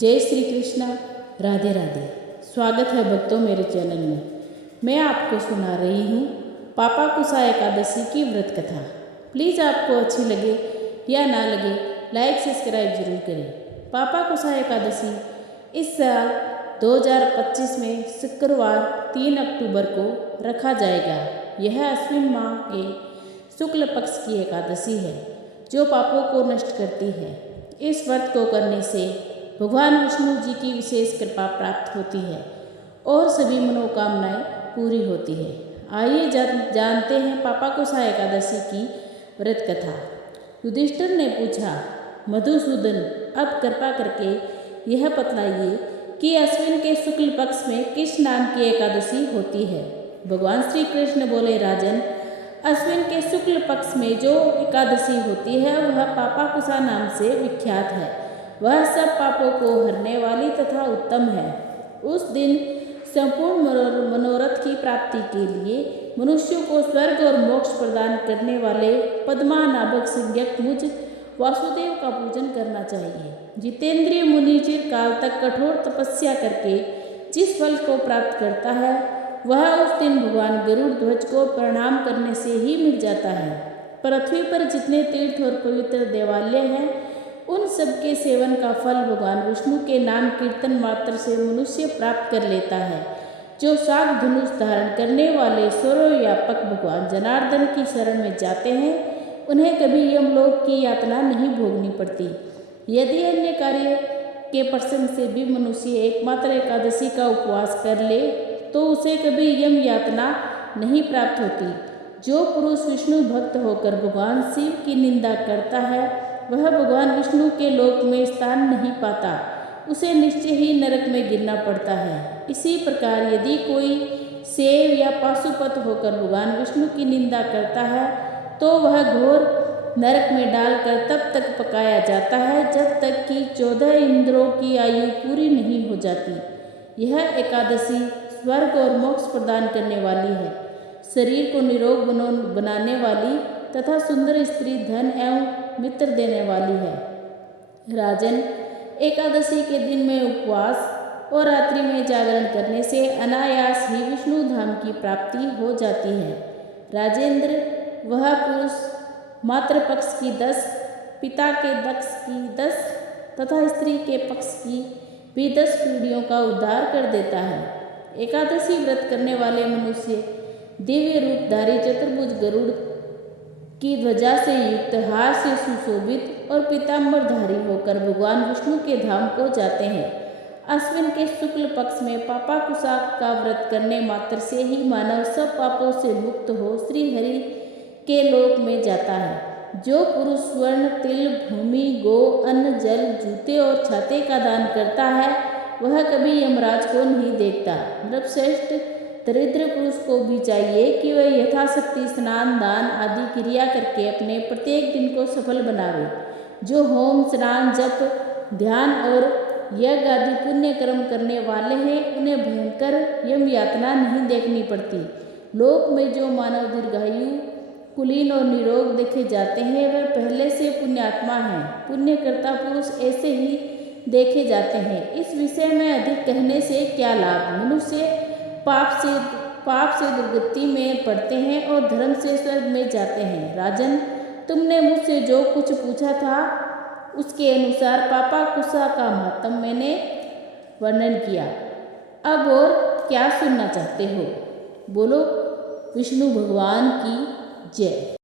जय श्री कृष्णा, राधे राधे। स्वागत है भक्तों मेरे चैनल में। मैं आपको सुना रही हूँ पापा कुसा एकादशी की व्रत कथा। प्लीज़ आपको अच्छी लगे या ना लगे लाइक सब्सक्राइब जरूर करें। पापा कुसा एकादशी इस साल 2025 में शुक्रवार 3 अक्टूबर को रखा जाएगा। यह अश्विन माह के शुक्ल पक्ष की एकादशी है जो पापों को नष्ट करती है। इस व्रत को करने से भगवान विष्णु जी की विशेष कृपा प्राप्त होती है और सभी मनोकामनाएं पूरी होती है। आइए जानते हैं पापा कुसा एकादशी की व्रत कथा। युधिष्ठिर ने पूछा, मधुसूदन, अब कृपा करके यह बतलाइए कि अश्विन के शुक्ल पक्ष में किस नाम की एकादशी होती है। भगवान श्री कृष्ण बोले, राजन, अश्विन के शुक्ल पक्ष में जो एकादशी होती है वह पापा कुसा नाम से विख्यात है। वह सब पापों को हरने वाली तथा उत्तम है। उस दिन संपूर्ण मनोरथ की प्राप्ति के लिए मनुष्यों को स्वर्ग और मोक्ष प्रदान करने वाले पद्मा नामक संज्ञक मुझ वासुदेव का पूजन करना चाहिए। जितेंद्रिय मुनि चिरकाल तक कठोर तपस्या करके जिस फल को प्राप्त करता है वह उस दिन भगवान गरुड़ ध्वज को प्रणाम करने से ही मिल जाता है। पृथ्वी पर जितने तीर्थ और पवित्र देवालय हैं उन सब के सेवन का फल भगवान विष्णु के नाम कीर्तन मात्र से मनुष्य प्राप्त कर लेता है। जो शाक धनुष धारण करने वाले सर्वव्यापक भगवान जनार्दन की शरण में जाते हैं उन्हें कभी यमलोक की यातना नहीं भोगनी पड़ती। यदि अन्य कार्य के प्रसंग से भी मनुष्य एकमात्र एकादशी का उपवास कर ले तो उसे कभी यम यातना नहीं प्राप्त होती। जो पुरुष विष्णु भक्त होकर भगवान शिव की निंदा करता है वह भगवान विष्णु के लोक में स्थान नहीं पाता, उसे निश्चय ही नरक में गिरना पड़ता है। इसी प्रकार यदि कोई सेव या पाशुपत होकर भगवान विष्णु की निंदा करता है तो वह घोर नरक में डालकर तब तक पकाया जाता है जब तक कि 14 इंद्रों की आयु पूरी नहीं हो जाती। यह एकादशी स्वर्ग और मोक्ष प्रदान करने वाली है, शरीर को निरोग बनाने वाली तथा सुंदर स्त्री धन एवं मित्र देने वाली है। राजन, एकादशी के दिन में उपवास और रात्रि में जागरण करने से अनायास ही विष्णु धाम की प्राप्ति हो जाती है। राजेंद्र, वह पुरुष मातृ पक्ष की 10, पिता के दक्ष की 10 तथा स्त्री के पक्ष की भी 10 पीढ़ियों का उद्धार कर देता है। एकादशी व्रत करने वाले मनुष्य दिव्य रूपधारी चतुर्भुज गरुड़ की ध्वजा से युक्त हार से सुशोभित और पीताम्बरधारी होकर भगवान विष्णु के धाम को जाते हैं। अश्विन के शुक्ल पक्ष में पापा कुसा का व्रत करने मात्र से ही मानव सब पापों से मुक्त हो श्री हरि के लोक में जाता है। जो पुरुष स्वर्ण, तिल, भूमि, गो, अन्न, जल, जूते और छाते का दान करता है वह कभी यमराज को नहीं देखता। नृपश्रेष्ठ दरिद्र पुरुष को भी चाहिए कि वह यथाशक्ति स्नान, दान आदि क्रिया करके अपने प्रत्येक दिन को सफल बनावे। जो होम, स्नान, जप, ध्यान और यज्ञ आदि पुण्य कर्म करने वाले हैं उन्हें भयंकर यम यातना नहीं देखनी पड़ती। लोक में जो मानव दीर्घायु, कुलीन और निरोग देखे जाते हैं वह पहले से पुण्यात्मा हैं। पुण्यकर्ता पुरुष ऐसे ही देखे जाते हैं। इस विषय में अधिक कहने से क्या लाभ। मनुष्य पाप से दुर्गति में पड़ते हैं और धर्म से स्वर्ग में जाते हैं। राजन, तुमने मुझसे जो कुछ पूछा था उसके अनुसार पापा कुसा का महत्व मैंने वर्णन किया। अब और क्या सुनना चाहते हो? बोलो, विष्णु भगवान की जय।